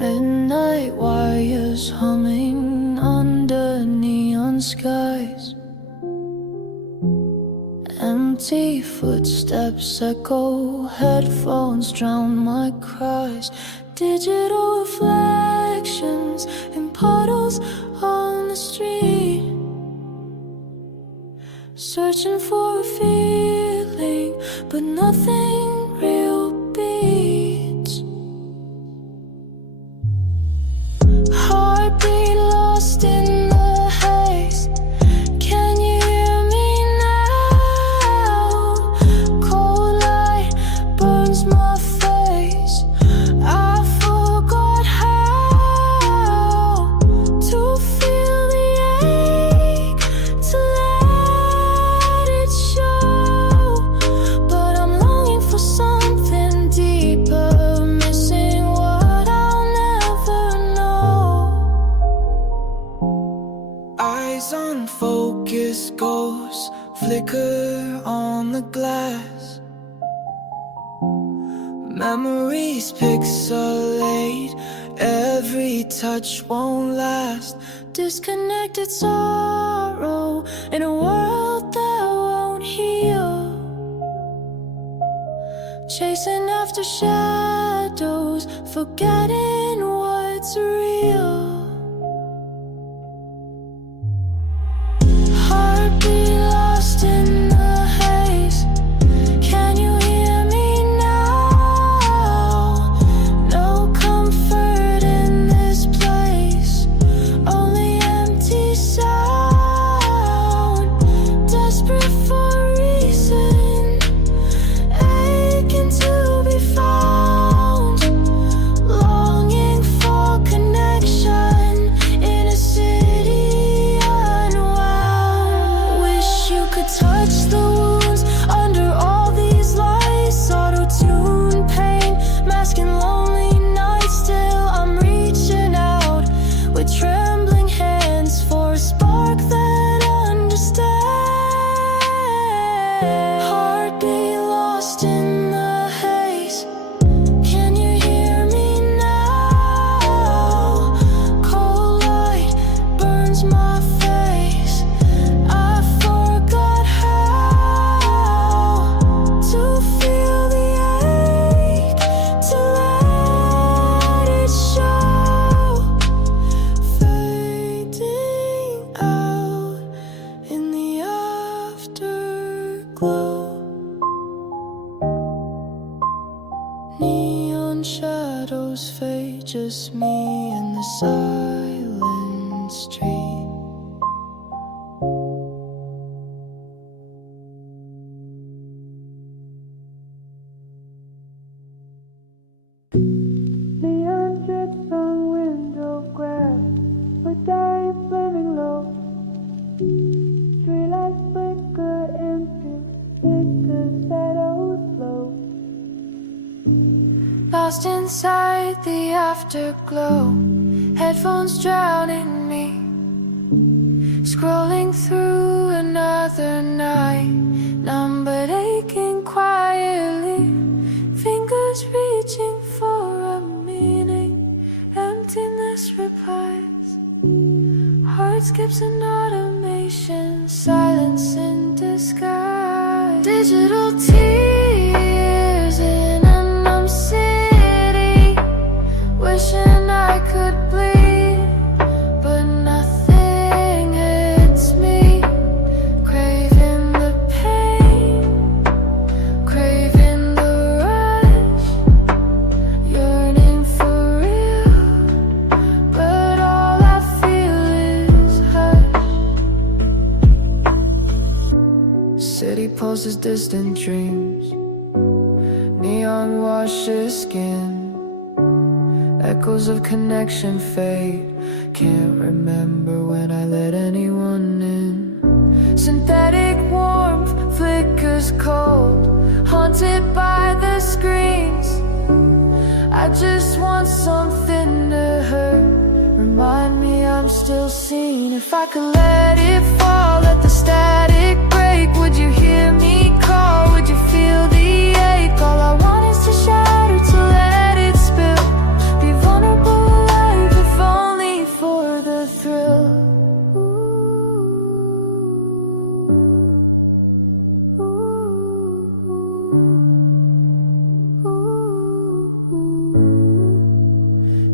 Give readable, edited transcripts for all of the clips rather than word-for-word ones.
Midnight wires humming under neon skies. Empty footsteps echo, headphones drown my cries. Digital reflections in puddles on the street. Searching for a feeling, but nothing real beats. Heartbeat lost in the haze. Can you hear me now? Cold light burns my face. I forgot how to feel the ache, to let it show. But I'm longing for something deeper, missing what I'll never know. Eyes on focus, ghosts flicker on the glass. Memories pixelate, every touch won't last. Disconnected sorrow in a world that won't heal. Chasing after shadows, forgetting what's real. Heartbeat lost in the haze. Can you hear me now? No comfort in this place, only empty sound. Desperate for reason, aching to be found. Longing for connection in a city unwound. Wish you could touch the wounds under all these lights. Auto-tune pain, masking lonely nights. Still I'm reaching out with trembling hands for a spark that understands. Heartbeat lost in the haze. Can you hear me now? Cold light burns my face. I forgot how to feel the ache, to let it show. Fading out in the afterglow. Neon shadows fade, just me and the silent street. Neon drips on window glass, but I'm living low. Streetlights flicker into thicker shadows flow. Lost inside the afterglow, headphones drowning me. Scrolling through another night, numb but aching quietly. Fingers reaching for a meaning, emptiness replies. Heart skips an automation, silence in disguise. Digital tears in a numb city, wishing I could bleed, but nothing hits me. Craving the pain, craving the rush, yearning for real, but all I feel is hush. City pulses distant dreams, neon washes skin. Echoes of connection fade, can't remember when I let anyone in. Synthetic warmth flickers cold, haunted by the screens. I just want something to hurt, remind me I'm still seen. If I could let it fall, let the static break. Would you hear me call? Would you feel the ache? All I want is to shatter, to let it spill. Be vulnerable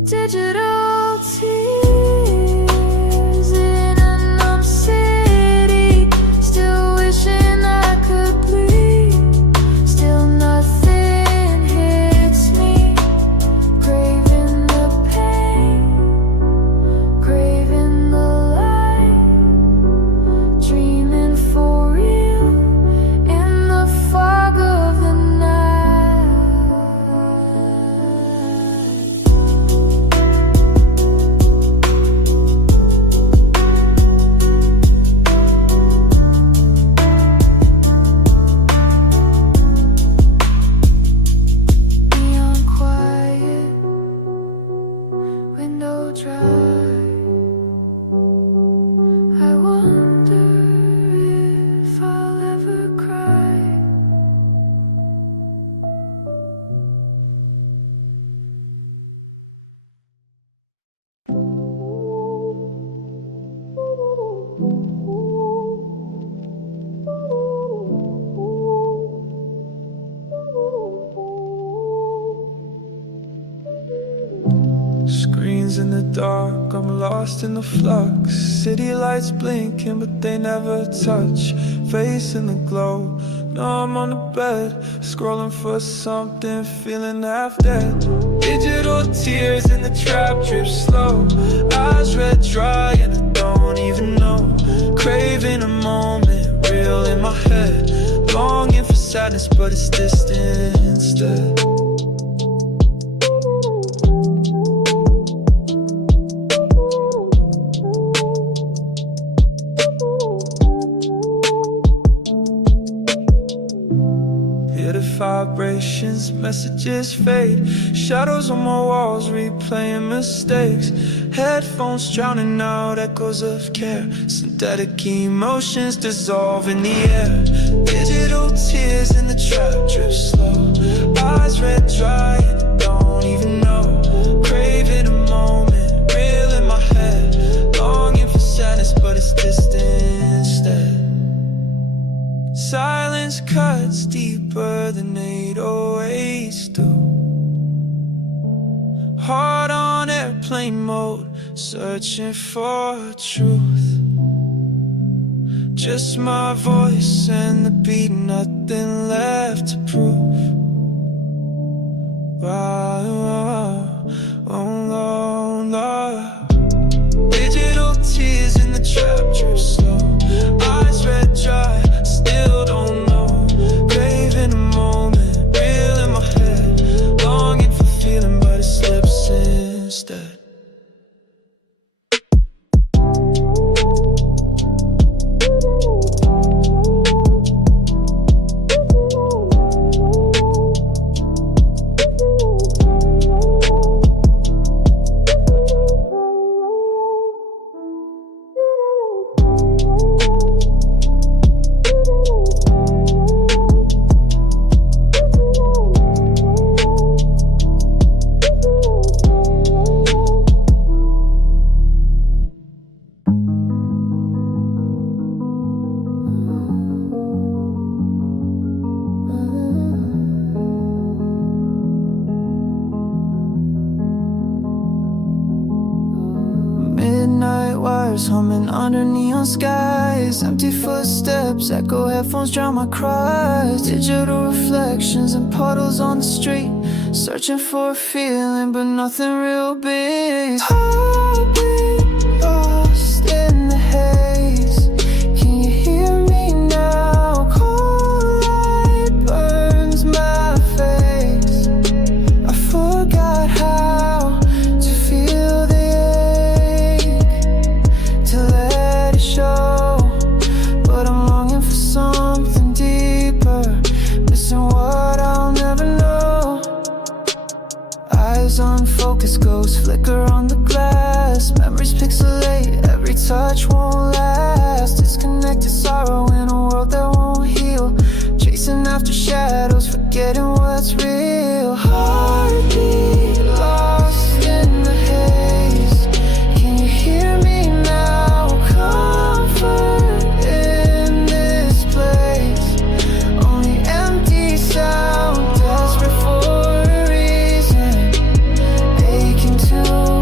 Digital tears in a numb city. Still wishing I could bleed. Still nothing hits me. Craving the pain, craving the light. Dreaming for real in the fog of the night. Neon quiet, window dry. I wonder if I'll ever cry. Screens in the dark, I'm lost in the flux. City lights blinking, but they never touch. Face in the glow, now I'm on the bed, scrolling for something, feeling half dead. Digital tears in the trap, drip slow. Eyes red dry and I don't even know. Craving a moment, real in my head. Longing for sadness, but it's distant instead. Hear the vibrations, messages fade. Shadows on my walls, replaying mistakes. Headphones drowning out echoes of care. Synthetic emotions dissolve in the air. Digital tears in the trap, drip slow. Eyes red dry and I don't even know. Craving a moment, real in my head. Longing for sadness, but it's distant instead. Silence cuts deeper than 808s do. Heart on airplane mode, searching for truth. Just my voice and the beat, nothing left to prove. Digital tears in the trap, drip slow. Eyes red dry, still don't know. Craving a moment, real in my head. Longing for feeling, but it slips instead. Midnight wires humming under neon skies. Empty footsteps echo, headphones drown my cries. Digital reflections and puddles on the street. Searching for a feeling, but nothing real big. Heartbreak, lost in the haze. Can you hear me now? Cold light burns my face. I forgot how to feel the to let it show, but I'm longing for something deeper, missing what I'll never know. Eyes unfocused, ghosts flicker on the glass. Memories pixelate, every touch won't last. Disconnected sorrow in a world that won't heal. Chasing after shadows, forgetting what's real. Heartbeat lost in the haze. Can you hear me now? Comfort in this place. Only empty sound, desperate for a reason. Aching to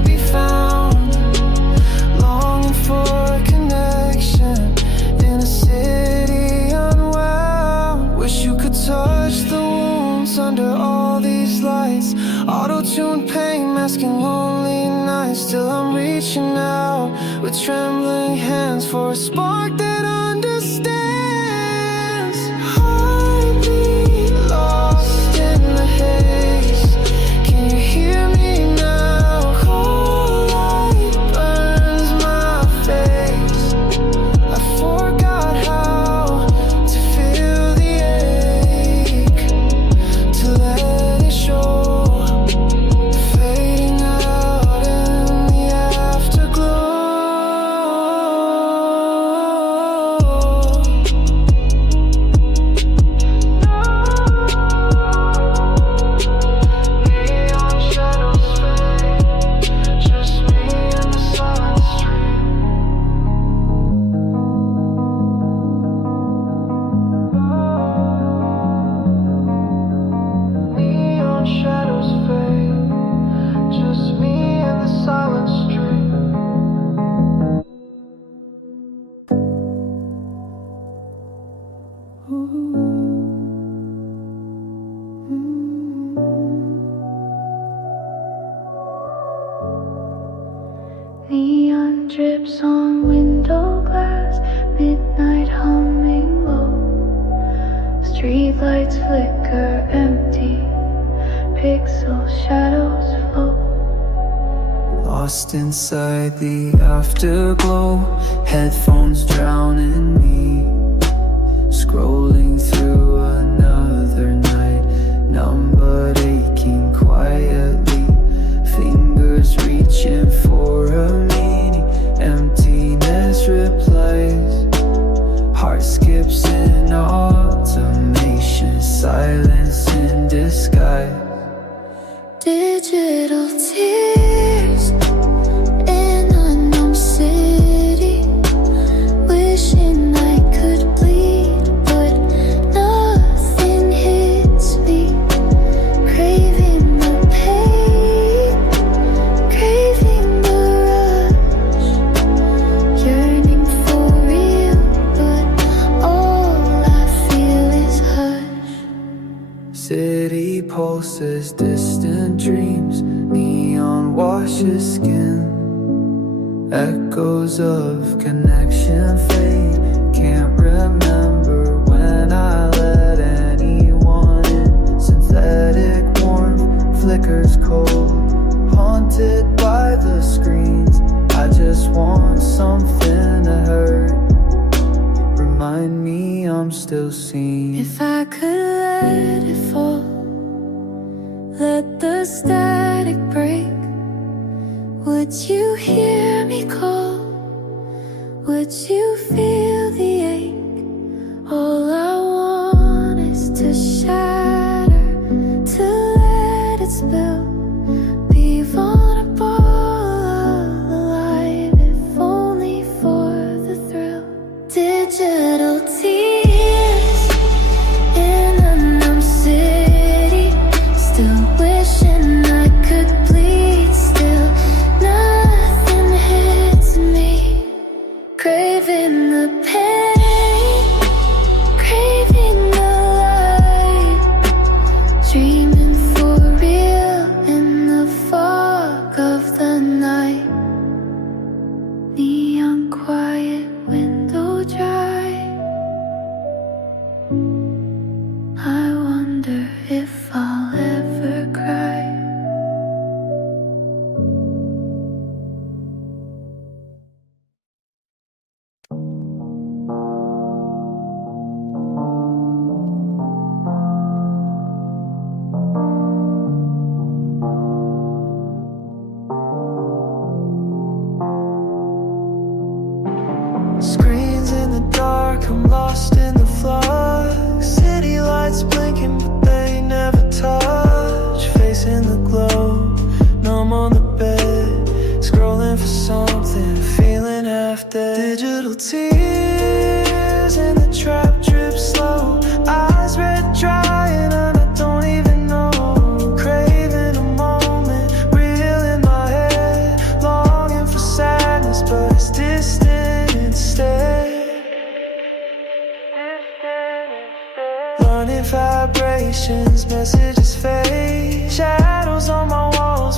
feeling pain, masking lonely nights. Still I'm reaching out with trembling hands for a spark that understands. Heartbeat lost in the haze. Can you hear me now? Cold light burns my face. I forgot how to feel the ache, to let it show. Fading out in the afterglow. Neon shadows fade, just me and the silent street. Neon shadows fade, just me and the silent street. Neon drips on window glass, midnight humming low. Streetlights flicker empty, pixel shadows flow. Lost inside the afterglow, headphones drowning me. Scrolling through another night, numb but aching quietly. Fingers reaching for a meaning, emptiness replies. Heart skips in automation, silence in disguise. Digital tears in a numb city, wishing I could bleed, but nothing hits me. Craving the pain, craving the rush, yearning for real, but all I feel is hush. City pulses, distant dreams, neon washes skin. Echoes of connection fade. Can't remember when I let anyone in. Synthetic warmth flickers cold, haunted by the screens. I just want something to hurt, remind me I'm still seen. If I could let it fall, let the static break, would you hear me call? Would you feel the ache? All I want is to shatter, to let it spill, be vulnerable, alive, if only for the thrill. Digital tears in a numb city, still wishing I could bleed, still nothing hits me. Craving the pain, craving the light, dreaming for real in the fog of the night. Neon quiet, window dry. I wonder if I'll ever cry. Screens in the dark, I'm lost in the flux. City lights blinking, but they never touch. Facing the glow, numb on the bed, scrolling for something, feeling half dead. Digital tears in the trap drip slow, eyes red dry and I don't even know. Craving a moment, real in my head, longing for sadness, but it's distant instead. Running vibrations, messages fade, shadows on my wall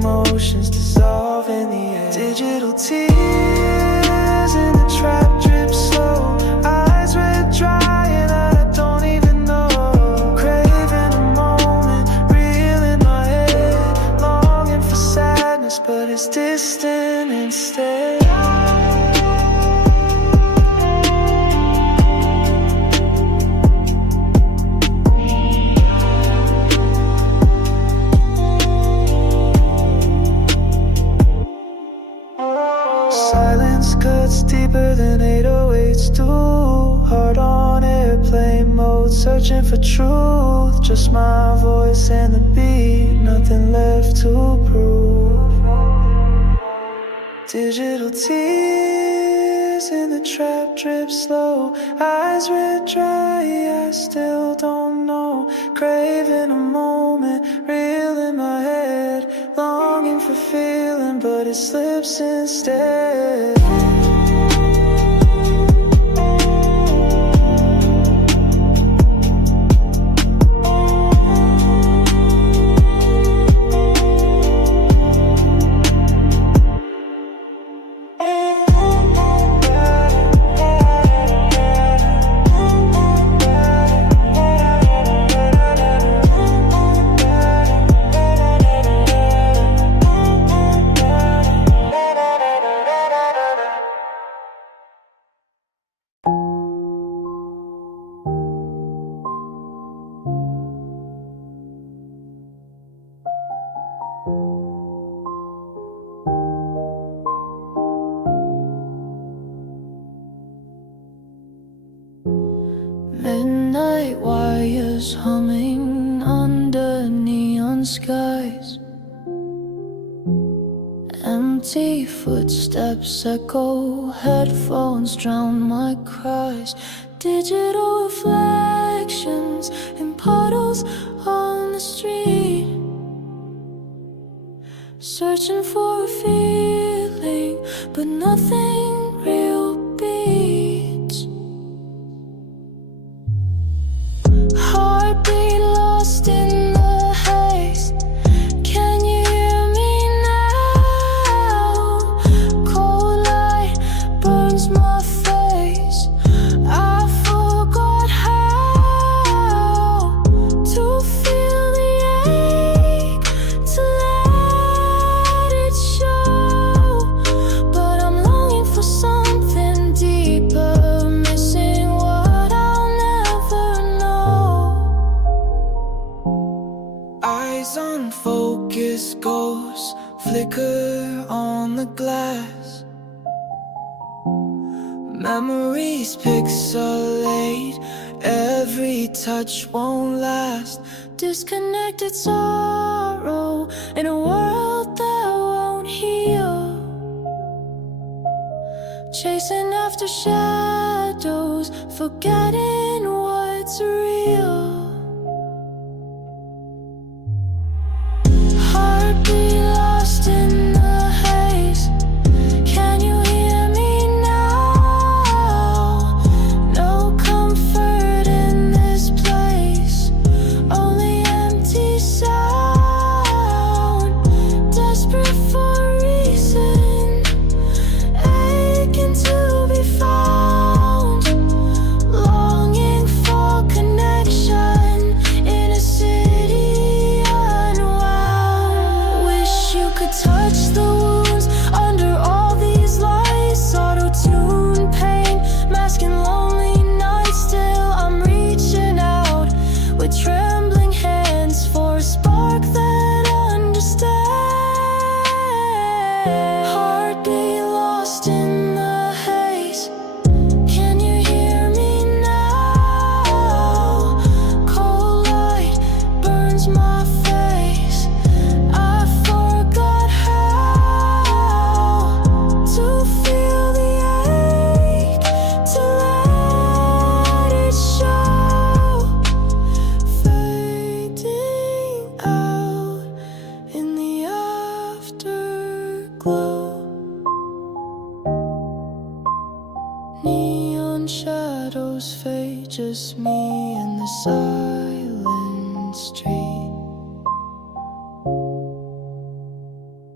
emotions dissolve in the air. Digital tears in the trap drip slow. Eyes red dry and I don't even know. Craving a moment, real in my head. Longing for sadness, but it's distant instead. Silence cuts deeper than 808s do. Heart on airplane mode, searching for truth. Just my voice and the beat, nothing left to prove. Digital tears in the trap drip slow. Eyes red dry, I still don't know. Craving a moment, real in my head. Longing for feeling, but it slips instead. Midnight wires humming under neon skies. Empty footsteps echo, headphones drown my cries. Digital reflections in puddles on the street. Searching for a feeling, but nothing real beats. Heartbeat lost in the haze. Can you hear me now? Cold light burns my face. I forgot how to feel the ache, to let it show. But I'm longing for something deeper, missing what I'll never know. Eyes on focus, ghosts flicker on the glass. Memories pixelate, every touch won't last. Disconnected sorrow in a world that won't heal. Chasing after shadows, forgetting what's real. Heartbeat lost in the haze. Can you hear me now? No comfort in this place, only empty sound. Desperate for reason, aching to be found. Longing for connection in a city unwound. Wish you could touch the wounds under all these lights. Auto-tune pain, masking lonely nights. Still I'm reaching out with trembling hands for a spark that understands. Heartbeat lost in the haze. Can you hear me now? Cold light burns my face. I forgot how to feel the ache, to let it show. Fading out in the afterglow. Neon shadows fade, just me and the silent street.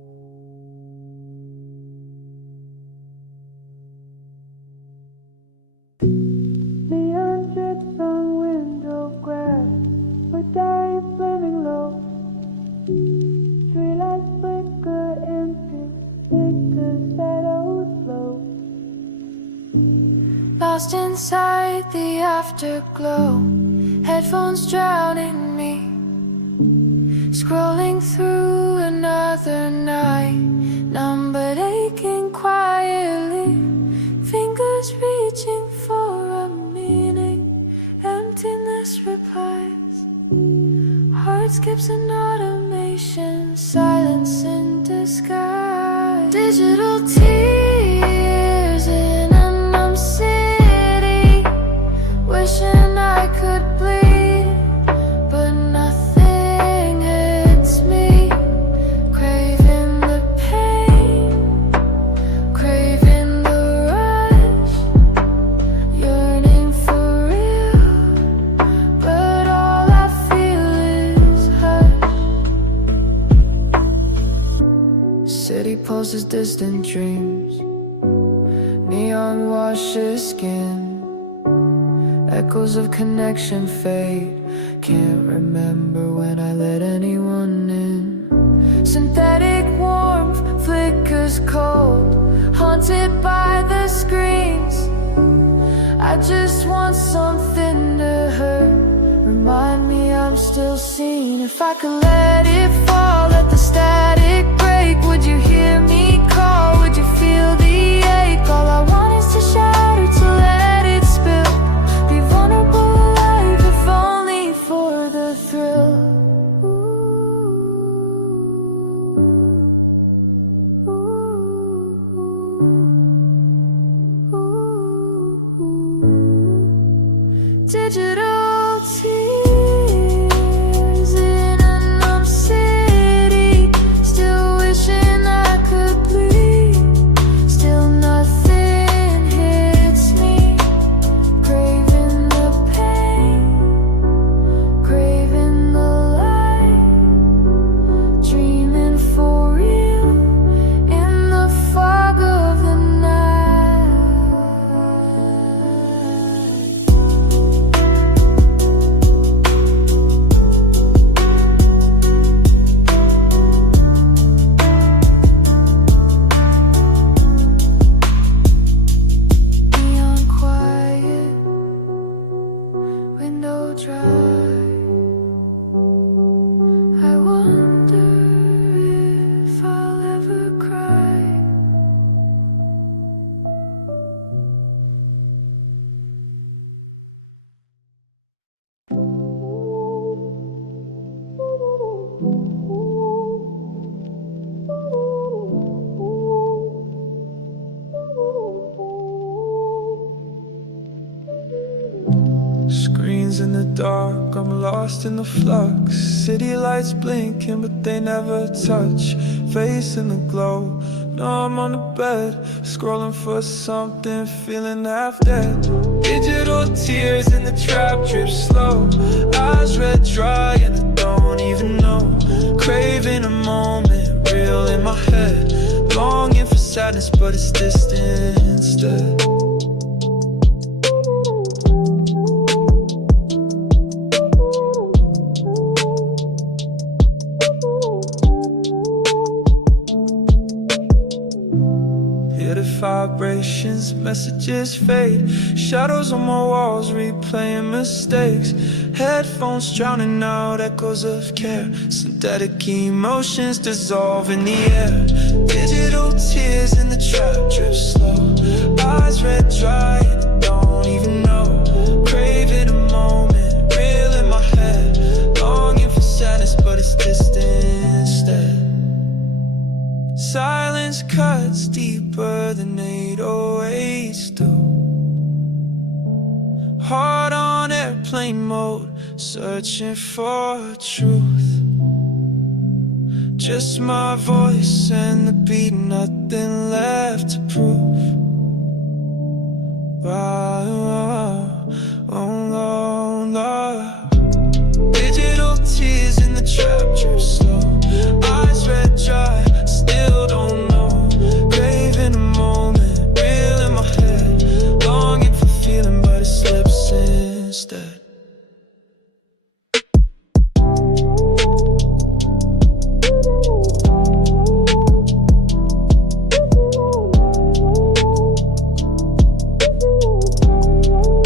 inside the afterglow, headphones drowning me, scrolling through another night, numb but aching quietly, fingers reaching for a meaning, emptiness replies, heart skips an automation, silence in disguise, digital tears in a numb city, wishing I could bleed, but nothing hits me, craving the pain, craving the rush, yearning for real, but all I feel is hush. City pulses distant dreams, neon washes skin, echoes of connection fade, can't remember when I let anyone in. Synthetic warmth flickers cold, haunted by the screens. I just want something to hurt, remind me I'm still seen. If I could let it fall, let the static break, would you hear me call, would you feel the ache? All I want is to shatter, to let it spill, be vulnerable alive, if only for the thrill. Digital tears in a numb city, still wishing I could bleed, still nothing hits me, craving the pain, craving the light, dreaming for real in the fog of the night. Neon quiet, window dry, I wonder if I'll ever cry. Screens in the dark, I'm lost in the flux. City lights blinking, but they never touch. Face in the glow, now I'm on the bed, scrolling for something, feeling half dead. Digital tears in the trap drip slow, eyes red dry and I don't even know. Craving a moment, real in my head, longing for sadness but it's distant instead. Hear the vibrations, messages fade, shadows on my walls replaying mistakes, headphones drowning out echoes of care, synthetic emotions dissolve in the air. Digital tears in the trap drip slow, eyes red dry and I don't even know. Craving a moment, real in my head, longing for sadness but it's distant instead. Silence cuts deeper than 808s do. Heart on airplane mode, searching for truth. Just my voice and the beat, nothing left to prove. Digital tears in the trap drip slow, eyes red dry, still don't know. Craving a moment, real in my head, longing for feeling but it slips instead.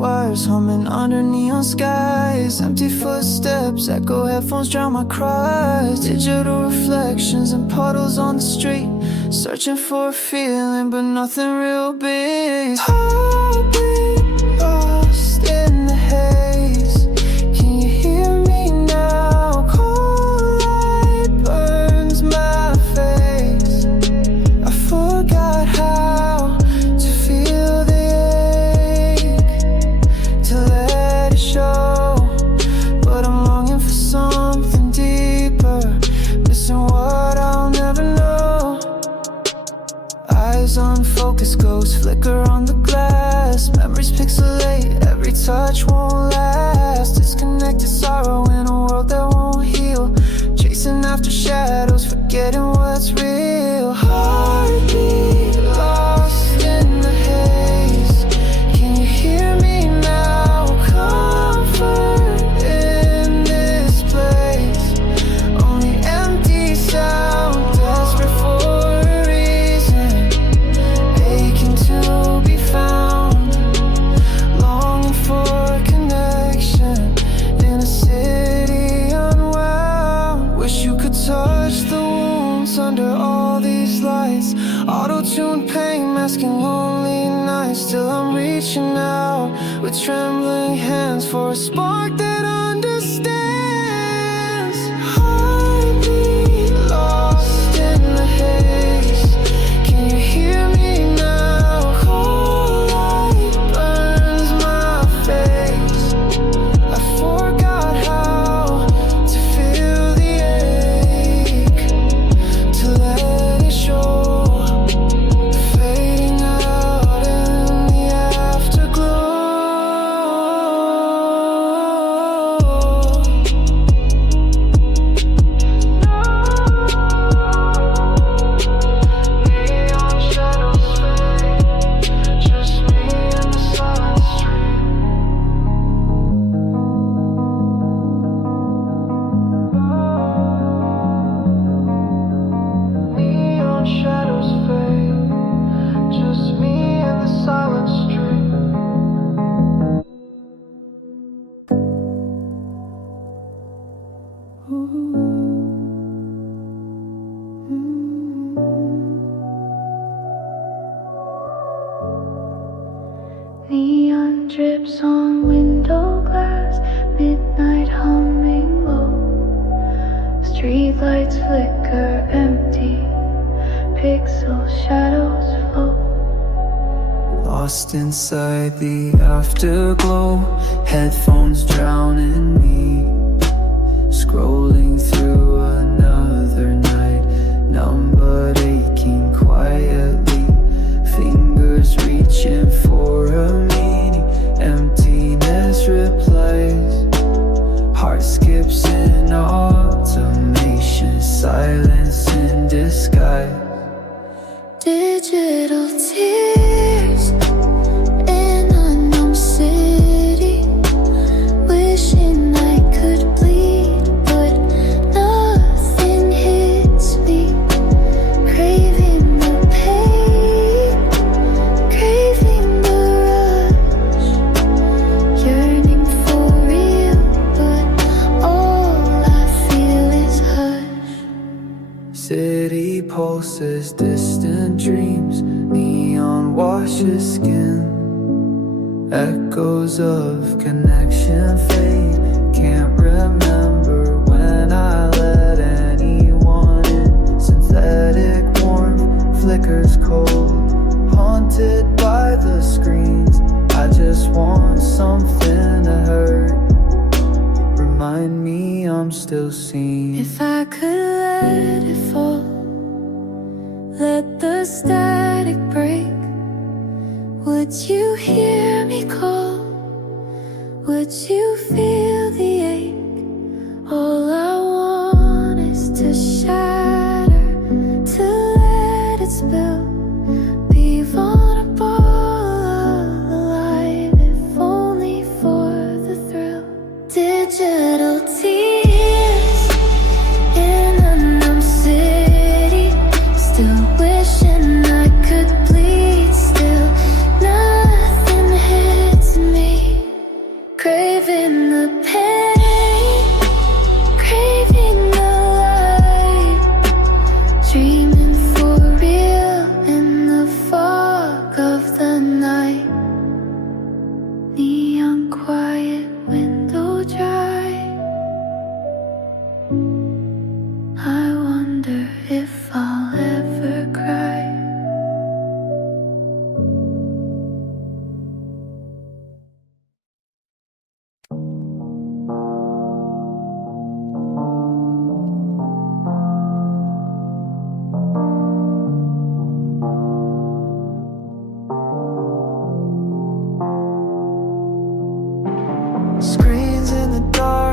wires humming under neon skies. Empty footsteps, echo headphones drown my cries. Digital reflections and puddles on the street, searching for a feeling but nothing real big. Heartbreak, lost in the haze. Can you hear me now? Cold light burns my face. I forgot how to feel the ache, to let it show. But I'm longing for something deeper, missing what I'll never know. Eyes unfocused, ghosts flicker on the glass. Memories pixelate, every touch won't last. Disconnected sorrow in a world that won't heal, chasing after shadows, forgetting what's real. Heartbeat lost in the haze. Can you hear me now? Comfort in this place, only empty sound, desperate for a reason, aching to be found, longing for connection in a city unwound. Wish you could touch the wounds under all these lights. Auto-tuned pain masking lonely nights. Still I'm reaching out with trembling hands for a spark that understands. Heartbeat lost in the haze. Can you hear me now? Cold light burns my face. I forgot how to feel the ache, to let it show. Fading out in the afterglow. Neon shadows fade, just me and the silent street. Neon shadows fade, just me and the silent street. Neon drips on window glass, midnight humming low. Streetlights flicker empty, pixel shadows flow. Lost inside the afterglow, headphones drowning me. Scrolling through another night, numb but aching quietly. Fingers reaching for a meaning, emptiness replies. Heart skips in automation, silence in disguise. Digital tears in a numb city, wishing I could bleed, but nothing hits me. Craving the pain, craving the rush, yearning for real, but all I feel is hush. City pulses, distant dreams, neon washes skin. Echoes of connection fade. Can't remember when I let anyone in. Synthetic warmth flickers cold, haunted by the screens. I just want something to hurt, remind me I'm still seen. If I could let it fall, let the static break, would you hear me call? Would you feel the ache? All I want is to shatter, to let it spill, be vulnerable, alive, if only for the thrill. Digital tears in a numb city, still wishing I could bleed, still nothing hits me.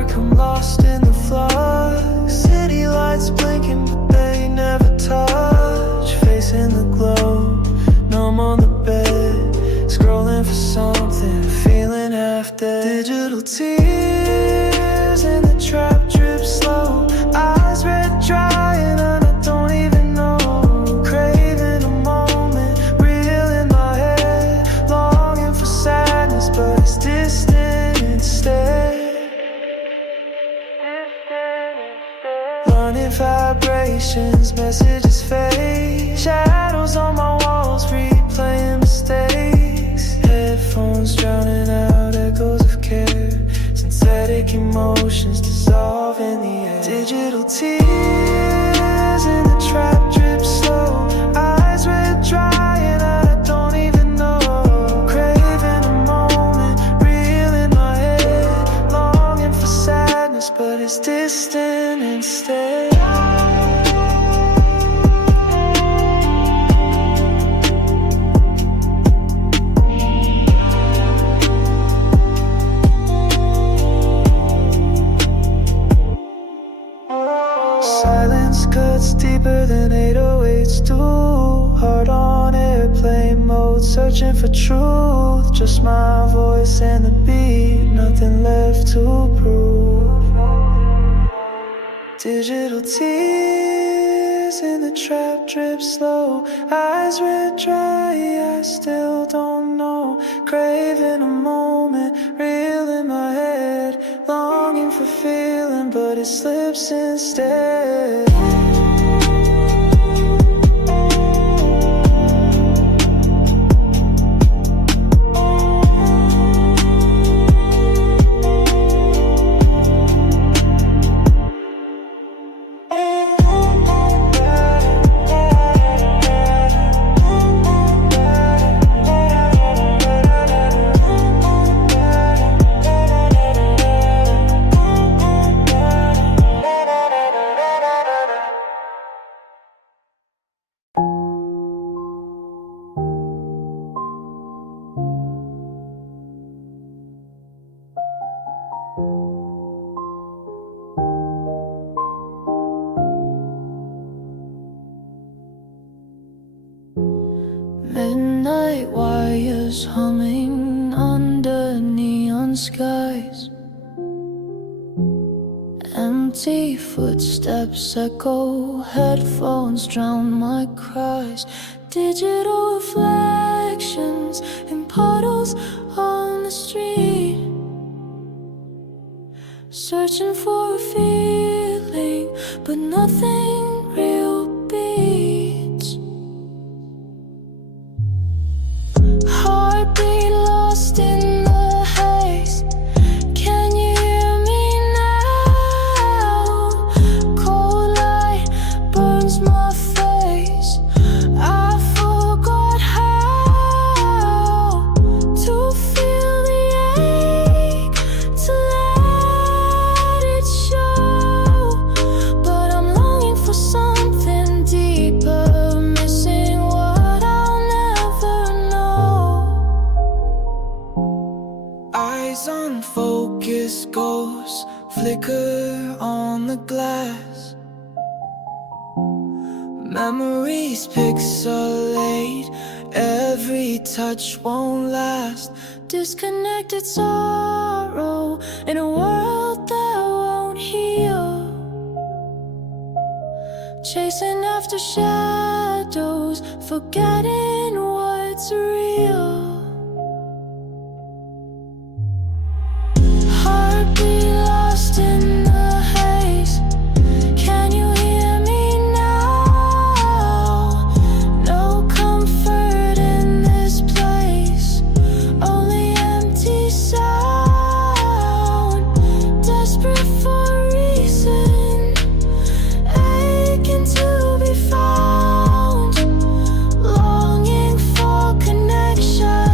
like I'm lost in the flux. City lights blinking, but they never touch. Facing the glow, numb on the bed, scrolling for something, feeling half dead. Digital tears in the trap drip slow. Eyes red dry and I don't even know. Craving a moment, real in my head. Longing for sadness, but it's distant instead. Running vibrations, messages fade. Shadows on my walls, replaying mistakes. Headphones drowning out echoes of care. Synthetic emotions dissolve in the air. Digital tears in the trap drip slow. Eyes red dry and I don't even know. Craving a moment, real in my head. Longing for sadness, but it's distant instead. Silence cuts deeper than 808s do. Heart on airplane mode, searching for truth. Just my voice and the beat, nothing left to prove. Digital tears in the trap drip slow. Eyes red dry, I still don't know. Craving a moment, real in my head. Longing for feeling, but it slips instead. Midnight wires humming under neon skies. Empty footsteps echo, headphones drown my cries. Digital reflections in puddles on the street. Searching for a feeling, but nothing real beats. Heartbeat lost in the haze. Can you hear me now? Cold light burns my face. I forgot how to feel the ache, to let it show. But I'm longing for something deeper, missing what I'll never know. Eyes on focus, ghosts flicker on the glass. Memories pixelate, every touch won't last. Disconnected sorrow in a world that won't heal. Chasing after shadows, forgetting what's real. Heartbeat lost in the haze. Can you hear me now? No comfort in this place, only empty sound. Desperate for a reason, aching to be found. Longing for connection.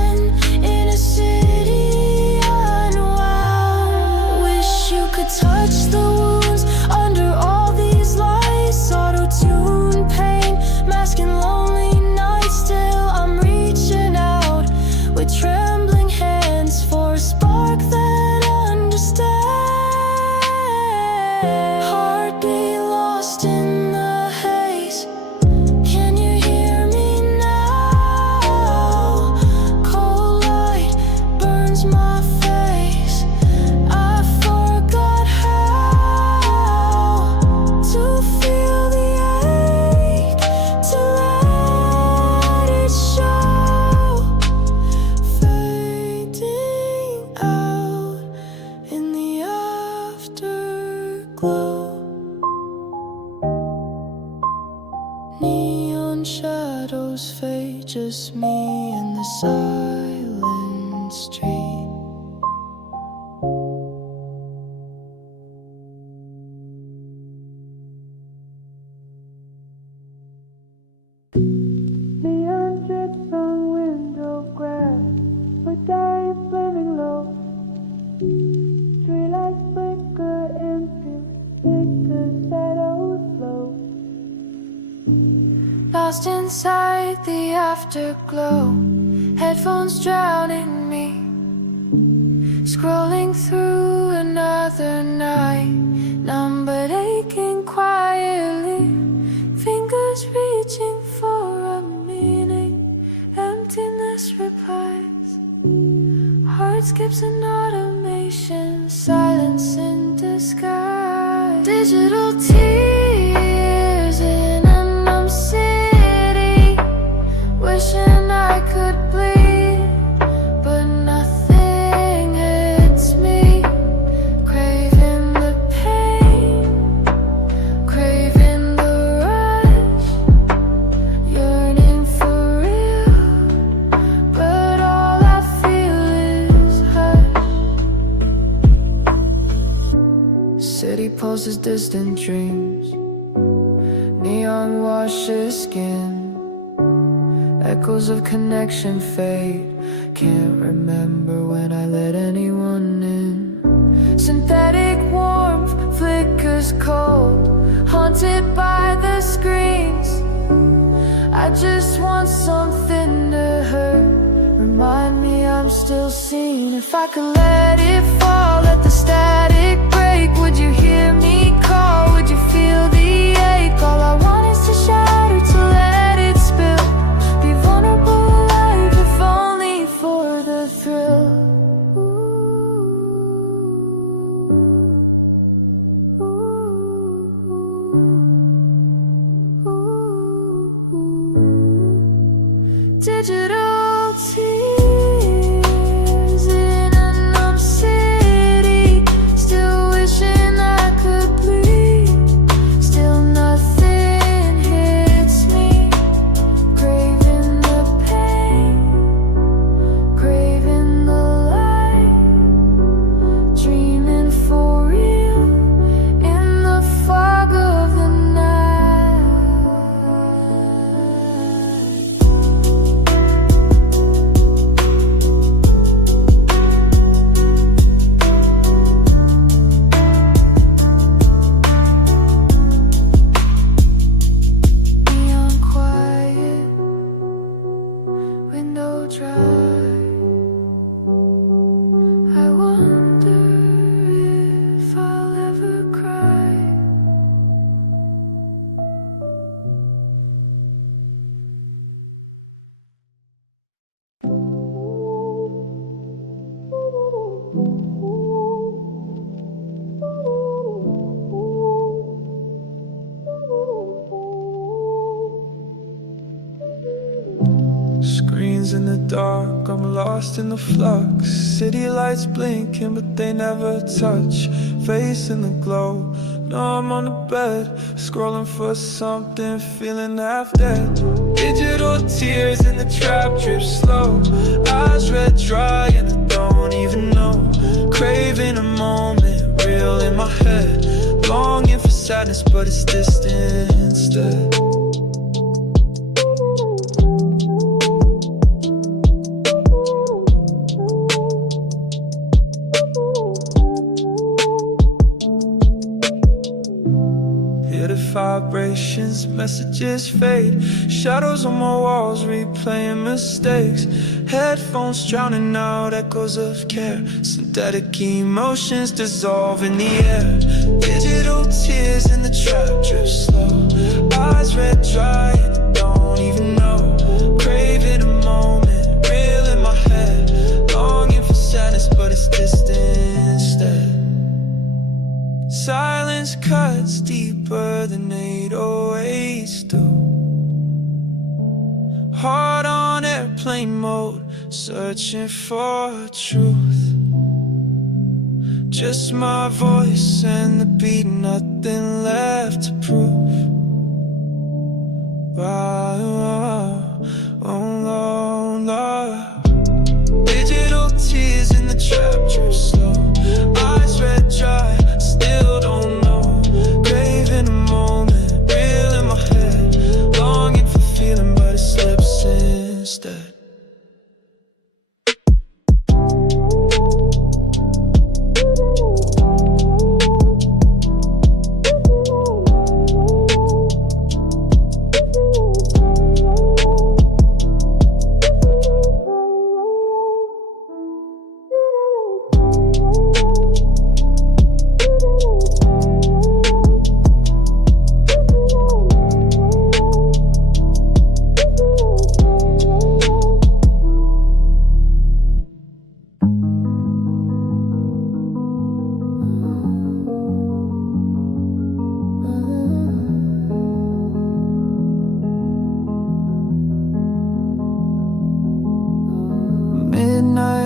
inside the afterglow. Headphones drowning me, scrolling through another night, numb but aching quietly, fingers reaching for a meaning, emptiness replies. Heart skips an automation, silence in disguise. Digital tears in a numb city, wishing I could bleed, but nothing hits me. Craving the pain, craving the rush, yearning for real, but all I feel is hush. City pulses distant dreams, neon washes skin, echoes of connection fade. Can't remember when I let anyone in. Synthetic warmth flickers cold, haunted by the screens. I just want something to hurt, remind me I'm still seen. If I could let it fall, let the static break, would you hear me call? Would you feel the ache? All I want is to shatter, to let it spill, be vulnerable, alive, if only for the thrill. Digital tears in a numb city, still wishing I could bleed, still nothing hits me. Craving the pain, craving the light, dreaming for real in the fog of the night. Neon quiet, window dry. I wonder if I'll ever cry. Screens in the dark, I'm lost in the flux. City lights blinking, but they never touch. Face in the glow, now I'm on the bed, scrolling for something, feeling half dead. Digital tears in the trap drip slow, eyes red dry and I don't even know. Craving a moment, real in my head, longing for sadness but it's distant instead. Hear the vibrations, messages fade, shadows on my walls replaying mistakes. Headphones drowning out echoes of care, synthetic emotions dissolve in the air. Digital tears in the trap drip slow, eyes red dry and I don't even know. Craving a moment, real in my head, longing for sadness but it's distant instead. Silence cuts deeper than 808s do. Heart on airplane mode, searching for truth. Just my voice and the beat, nothing left to prove. Digital tears in the trap drip slow, eyes red dry, still don't know. Craving a moment, real in my head, longing for feeling but it slips instead.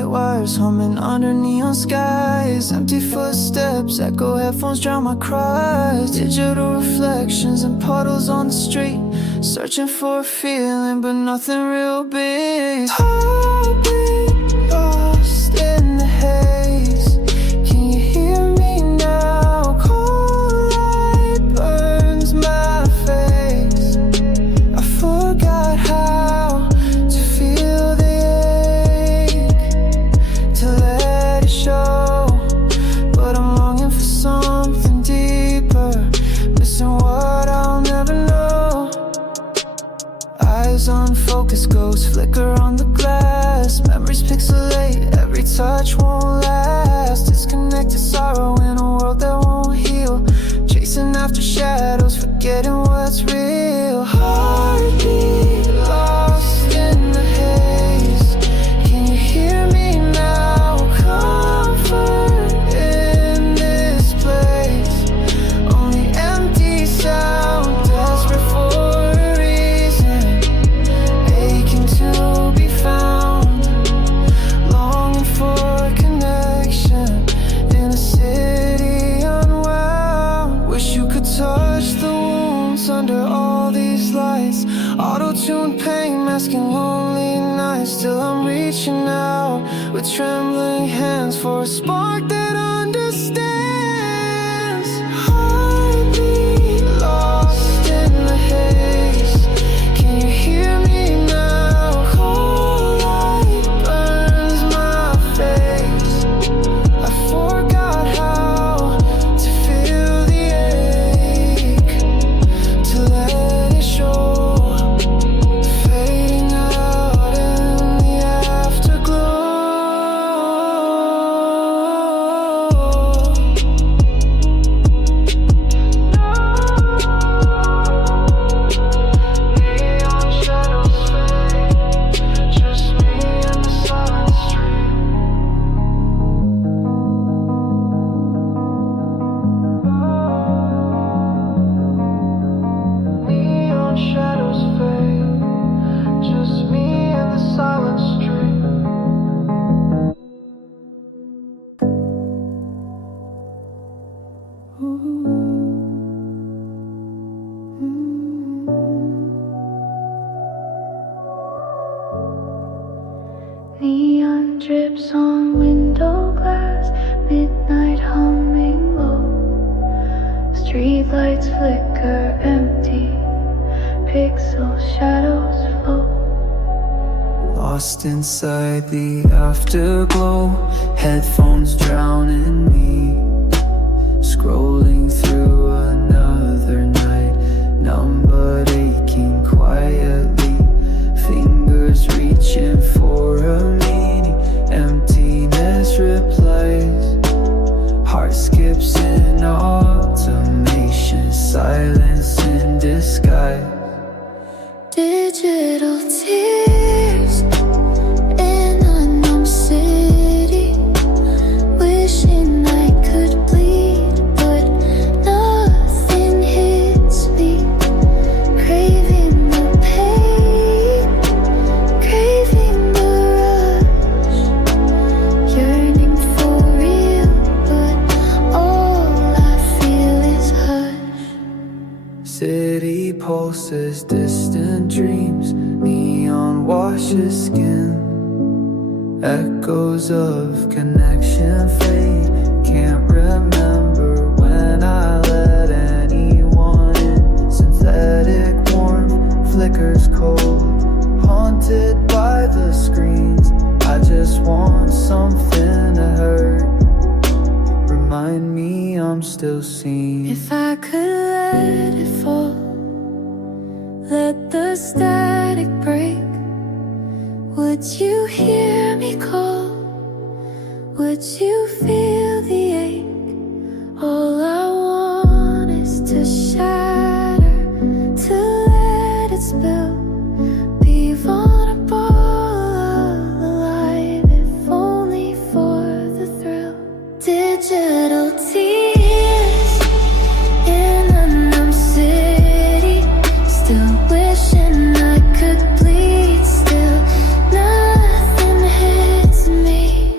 white wires humming under neon skies. Empty footsteps, echo headphones drown my cries. Digital reflections and puddles on the street, searching for a feeling but nothing real big. Heartbreak, lost in the haze. Can you hear me now? Cold light burns my face. I forgot how to feel the ache, to let it show. But I'm longing for something deeper, missing what I'll never know. Eyes unfocused, ghosts flicker on the glass. Memories pixelate, every touch won't last. Disconnected sorrow in a world that won't heal, chasing after shadows, forgetting what's real. Heartbeat lost in the haze. Can you hear me now? Comfort in this place, only empty sound, desperate for a reason, aching to be found, longing for connection in a city unwound. Wish you could touch the wounds under all these lights. Auto-tuned pain masking lonely nights. Still I'm reaching out with trembling hands for a spark that understands. Heartbeat lost in the haze. Can you hear me now? Cold light burns my face. I forgot how to feel the ache, to let it show. Fading out in the afterglow. Neon shadows fade, just me and the silent street. Neon shadows fade, just me and the silent street. Neon drips on window glass, midnight humming low. Streetlights flicker empty, pixel shadows flow. Lost inside the afterglow, headphones drowning me. Scrolling through another night, numb but aching quietly. Fingers reaching for a meaning, emptiness replies. Heart skips in automation, silence in disguise. Digital tears in a numb city, wishing I could bleed, but nothing hits me. Craving the pain, craving the rush, yearning for real, but all I feel is hush. City pulses, distant dreams, neon washes skin. Echoes of connection fade, can't remember when I let anyone in. Synthetic warmth flickers cold, haunted by the screens. I just want something to hurt, remind me I'm still seen. If I could let it fall, let the static break, would you hear me call? Would you feel the ache? All I want is to shatter, to let it spill, be vulnerable, alive, if only for the thrill. Digital tears in a numb city, still wishing I could bleed, still nothing hits me.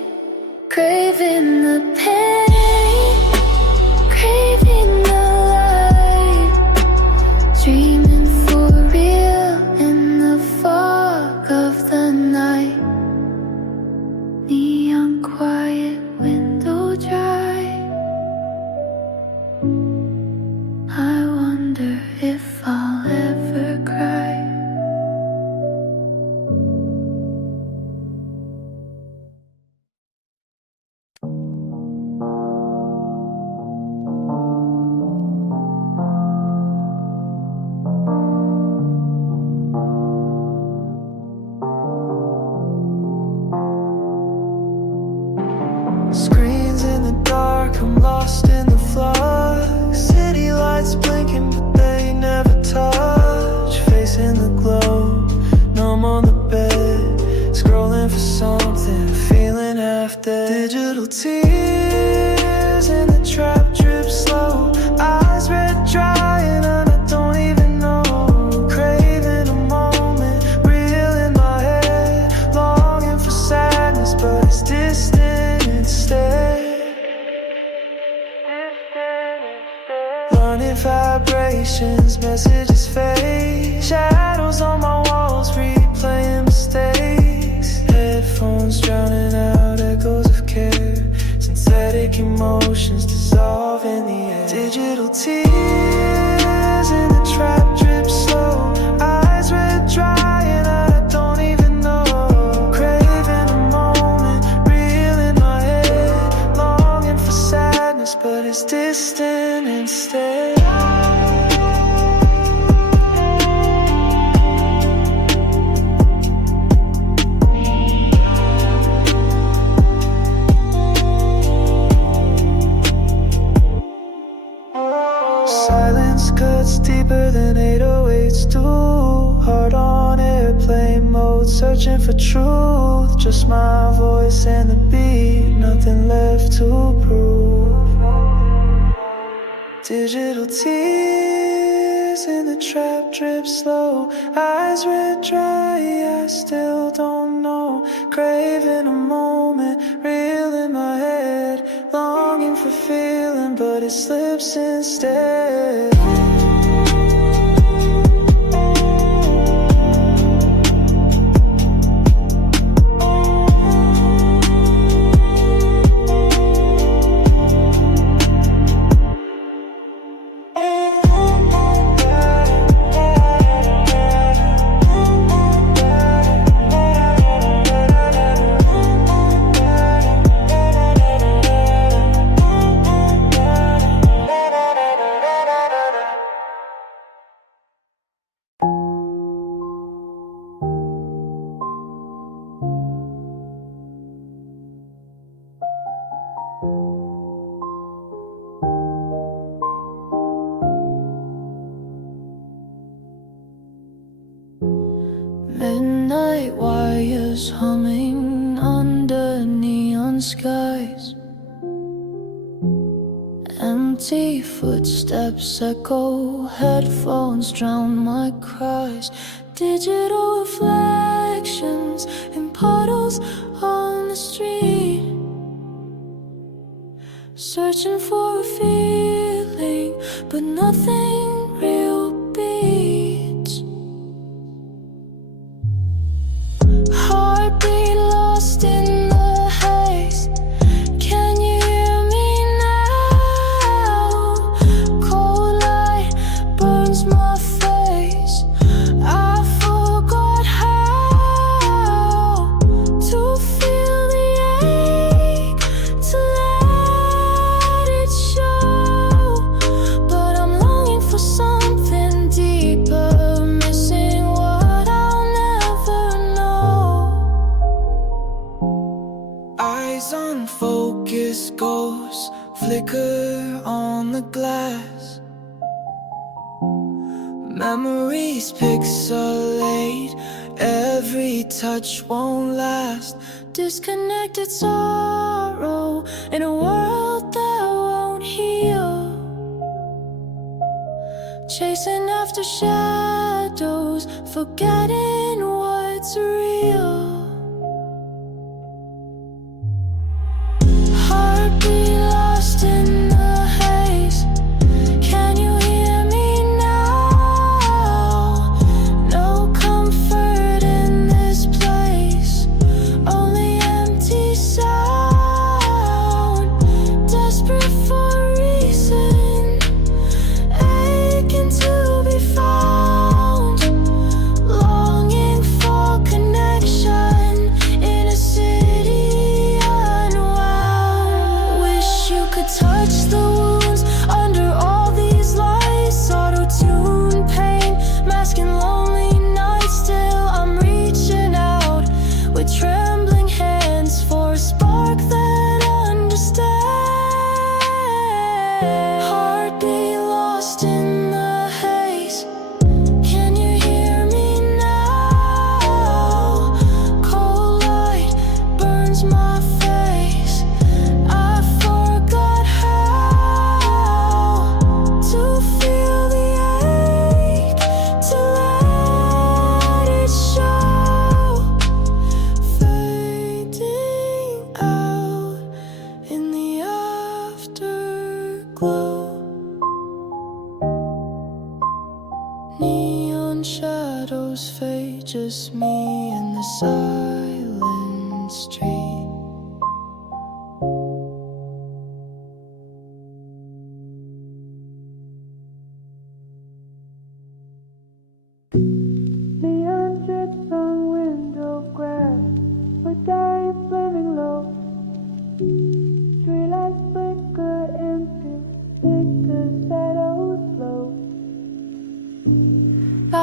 Screens in the dark, I'm lost in the flux. City lights blinking, but they never touch. Facing the glow, numb on the bed, scrolling for something, feeling half dead. Digital tears in the trap drip slow. Eyes red dry and I don't even know. Craving a moment, real in my head. Longing for sadness, but it's distant instead. Learning vibrations, messages fade. Shadows on my walls, replaying mistakes. Headphones drowning out echoes of care. Synthetic emotions dissolve in the air. Digital tears in the trap drip slow. Eyes red dry and I don't even know. Craving a moment, real in my head. Longing for sadness, but it's distant instead. Silence cuts deeper than 808s do. Heart on airplane mode, searching for truth. Just my voice and the beat, nothing left to prove. Digital tears in the trap drip slow. Eyes red dry, I still don't know. Craving a moment, real in my head. Longing for feeling, but it slips instead. Midnight wires humming under neon skies. Empty footsteps echo, headphones drown my cries. Digital reflections in puddles on the street. Searching for a feeling, but nothing real beats. Heartbeat lost in the haze. Can you hear me now? Cold light burns my face. I forgot how to feel the ache, to let it show. But I'm longing for something deeper, missing what I'll never know. Eyes on focus, ghosts flicker on the glass. Memories pixelate, every touch won't last. Disconnected sorrow in a world that won't heal. Chasing after shadows, forgetting what's real. Heartbeat lost in the haze. Can you hear me now? No comfort in this place, only empty sound. Desperate for reason, aching to be found. Longing for connection.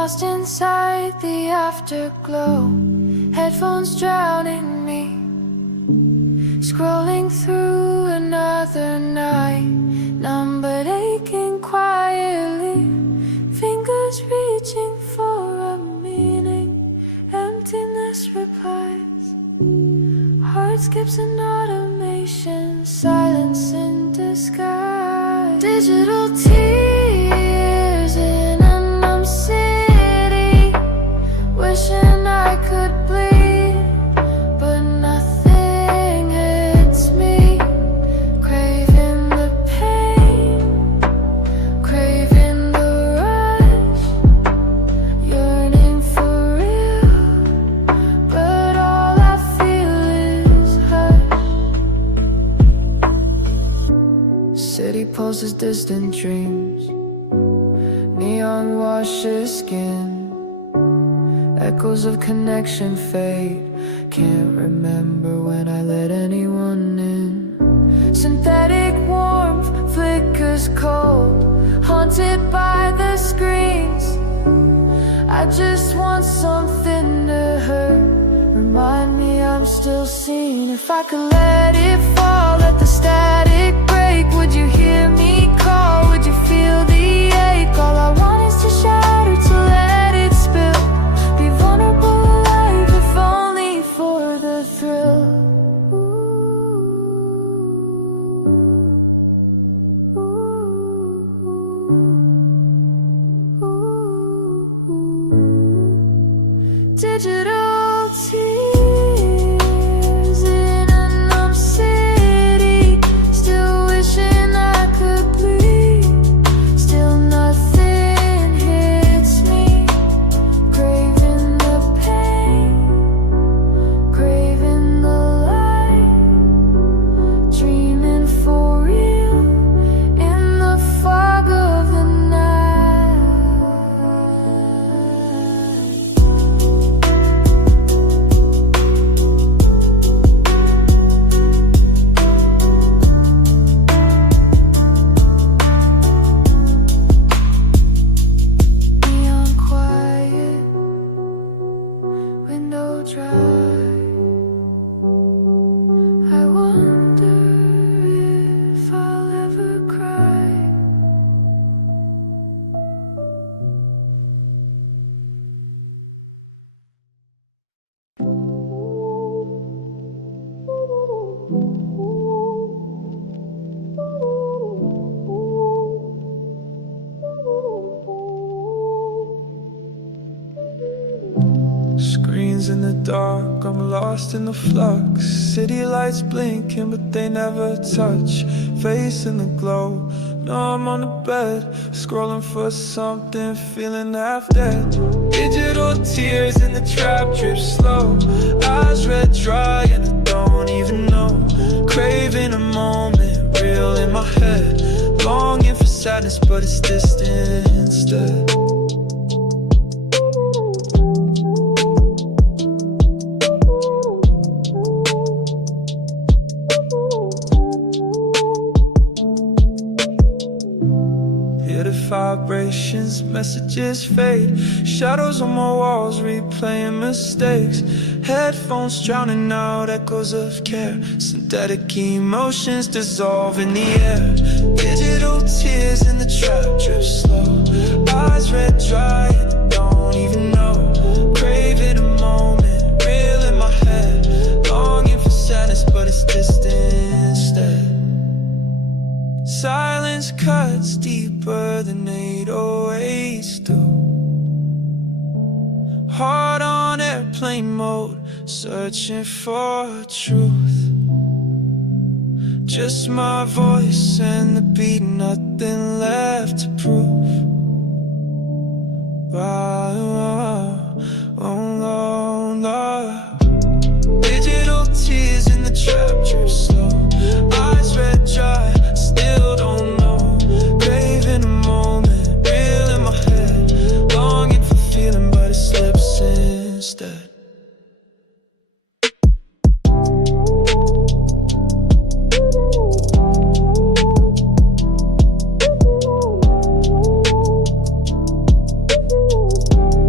lost inside the afterglow. Headphones drowning me, scrolling through another night, numb but aching quietly, fingers reaching for a meaning. Emptiness replies, heart skips an automation, silence in disguise. Digital tears in a numb city, wishing I could bleed, but nothing hits me. Craving the pain, craving the rush, yearning for real, but all I feel is hush. City pulses distant dreams, neon washes skin, echoes of connection fade. Can't remember when I let anyone in. Synthetic warmth flickers cold, haunted by the screens. I just want something to hurt, remind me I'm still seen. If I could let it fall, let the static break, would you hear me call? Would you feel the ache? All I want is to shatter, to let it spill, be vulnerable alive, if only for the thrill. Digital tears in a numb city, still wishing I could bleed, still nothing hits me. Craving the pain, craving the light, dreaming for real in the fog of the night. Neon quiet, window dry. I wonder if I'll ever cry. Screens in the dark, I'm lost in the flux. City lights blinking, but they never touch. Face in the glow, now I'm on the bed, scrolling for something, feeling half dead. Digital tears in the trap drip slow, eyes red dry and I don't even know. Craving a moment, real in my head, longing for sadness but it's distant instead. Hear the vibrations, messages fade, shadows on my walls replaying mistakes. Headphones drowning out echoes of care, synthetic emotions dissolve in the air. Digital tears in the trap drip slow, eyes red dry and I don't even know. Craving a moment, real in my head, longing for sadness but it's distant instead. Silence cuts deeper than 808s do. Heart on airplane mode, searching for truth. Just my voice and the beat, nothing left to prove. Digital tears in the trap drip slow, eyes red dry, still don't know. Craving a moment, real in my head, longing for feeling but it slips instead.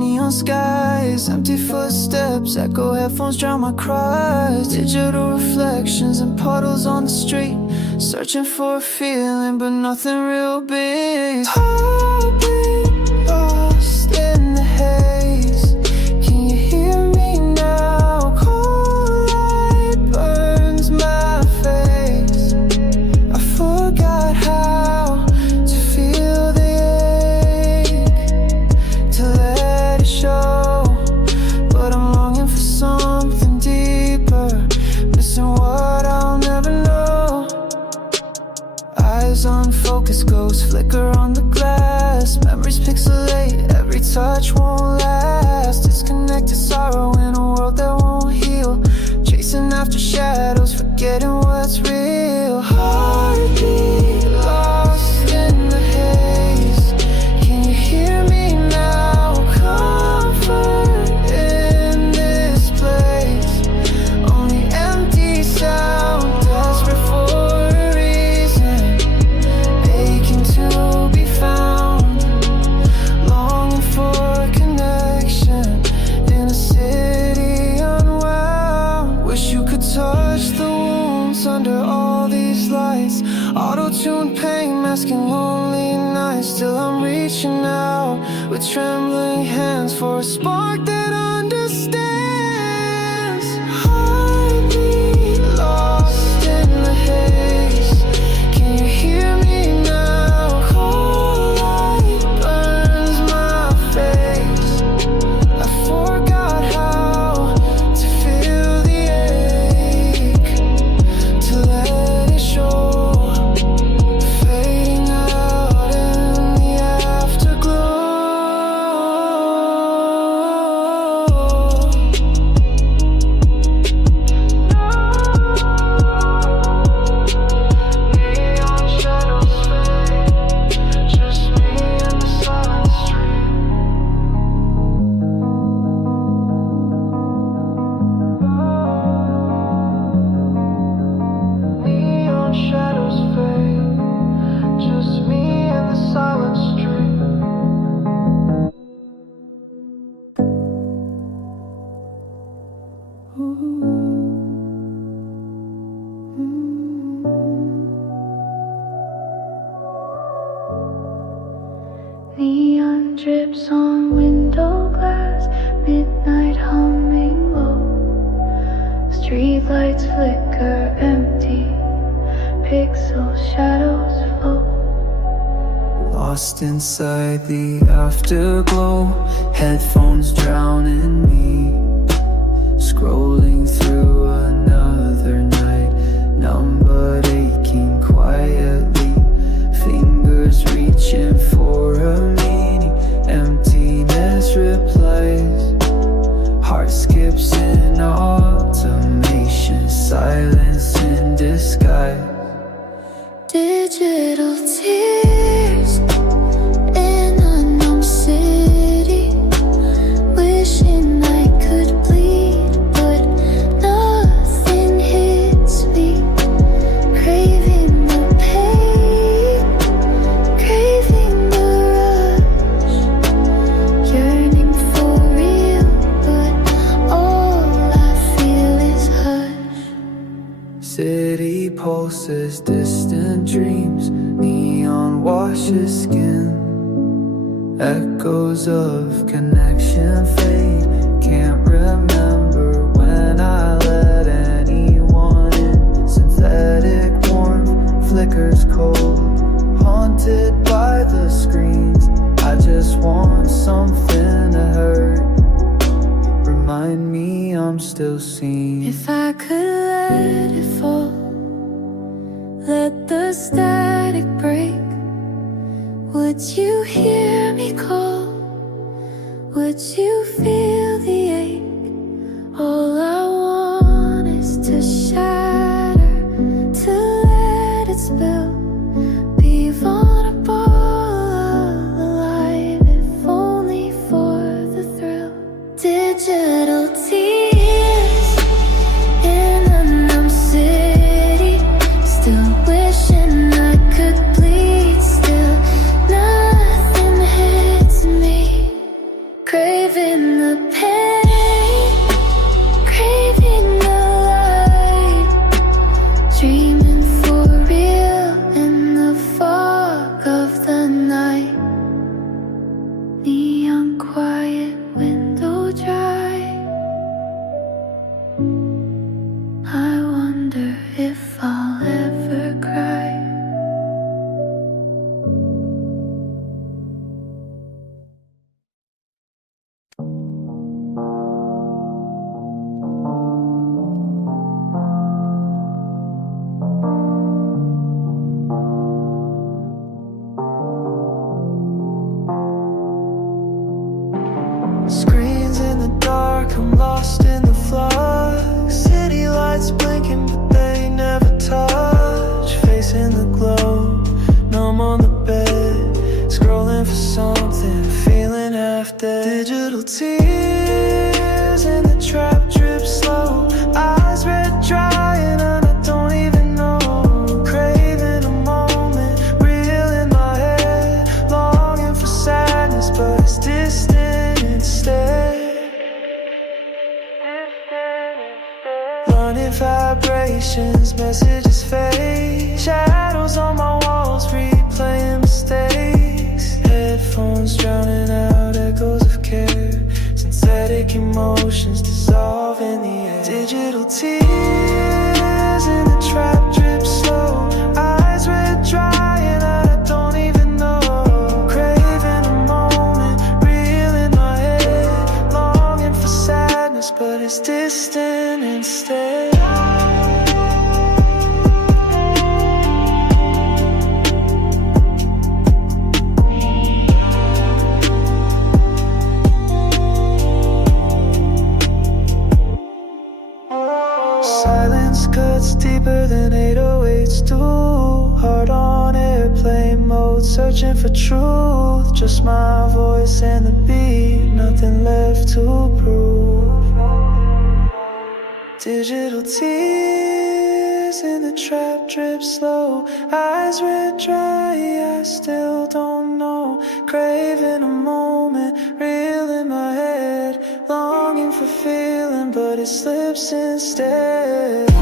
neon skies, empty footsteps, echo headphones drown my cries. Digital reflections and puddles on the street, searching for a feeling but nothing real big. Heartbreak, lost in the haze. Can you hear me now? Cold light burns my face. I forgot how to feel the ache, to let it show. But I'm longing for something deeper, missing what I'll never know. Eyes on focus, ghosts flicker on the glass. Memories pixelate, every touch won't last. Disconnected sorrow in a world that won't heal, chasing after shadows, forgetting what's real. Heartbeat lost in the haze. Can you hear me now? Comfort in this place, only empty sound, desperate for a reason, aching to be found, longing for connection in a city unwound. Wish you could touch the wounds under all these lights, auto-tuned pain masking lonely nights. Still I'm reaching out with trembling hands for a spark that understands. Heartbeat lost in the haze. Can you hear me now? Cold light burns my face. I forgot how to feel the ache, to let it show, fading out in the afterglow. Neon shadows fade, just me and the silent street. Neon shadows fade, just me and the silent street. Neon drips on window glass, midnight humming low. Streetlights flicker empty, pixel shadows flow. Lost inside the afterglow, headphones drowning me, scrolling through another night, numb but aching quietly, fingers reaching for a meaning, emptiness replies, heart skips in automation, silence in disguise. Digital tears in a numb city, wishing I could bleed, but nothing hits me. Craving the pain, craving the rush, yearning for real, but all I feel is hush. City pulses, distant dreams, neon washes skin, echoes of connection fade. Can't remember when I let anyone in. Synthetic warmth flickers cold, haunted by the screens. I just want something to hurt, remind me I'm still seen. If I could let it fall, let the static break, would you hear me call? Would you feel the ache? All I want is to shatter, to let it spill, be vulnerable, alive, if only for the thrill. Digital tears in a numb city, still wishing I could bleed, still nothing hits me. Craving craving the pain, craving the light, dreaming for real in the fog of the night. Neon quiet, window dry. I wonder if I'll ever cry. Screens in the dark, I'm lost in the flux. City lights blinking, but they never touch. Facing the glow, numb on the bed, scrolling for something, feeling half dead. Digital tears in the trap drip slow. Eyes red dry and I don't even know. Craving a moment, real in my head. Longing for sadness, but it's distant instead. Running vibrations, messages fade. Shadows on my walls, replaying mistakes. Headphones drowning out echoes of care. Synthetic emotions dissolve in the air. Digital tears in the trap drip slow. Eyes red dry and I don't even know. Craving a moment, real in my head. Longing for sadness, but it's distant instead. Silence cuts deeper than 808s do. Heart on airplane mode, searching for truth. Just my voice and the beat, nothing left to prove. Digital tears in the trap drip slow. Eyes red dry, I still don't know. Craving a moment, real in my head. Longing for feeling, but it slips instead.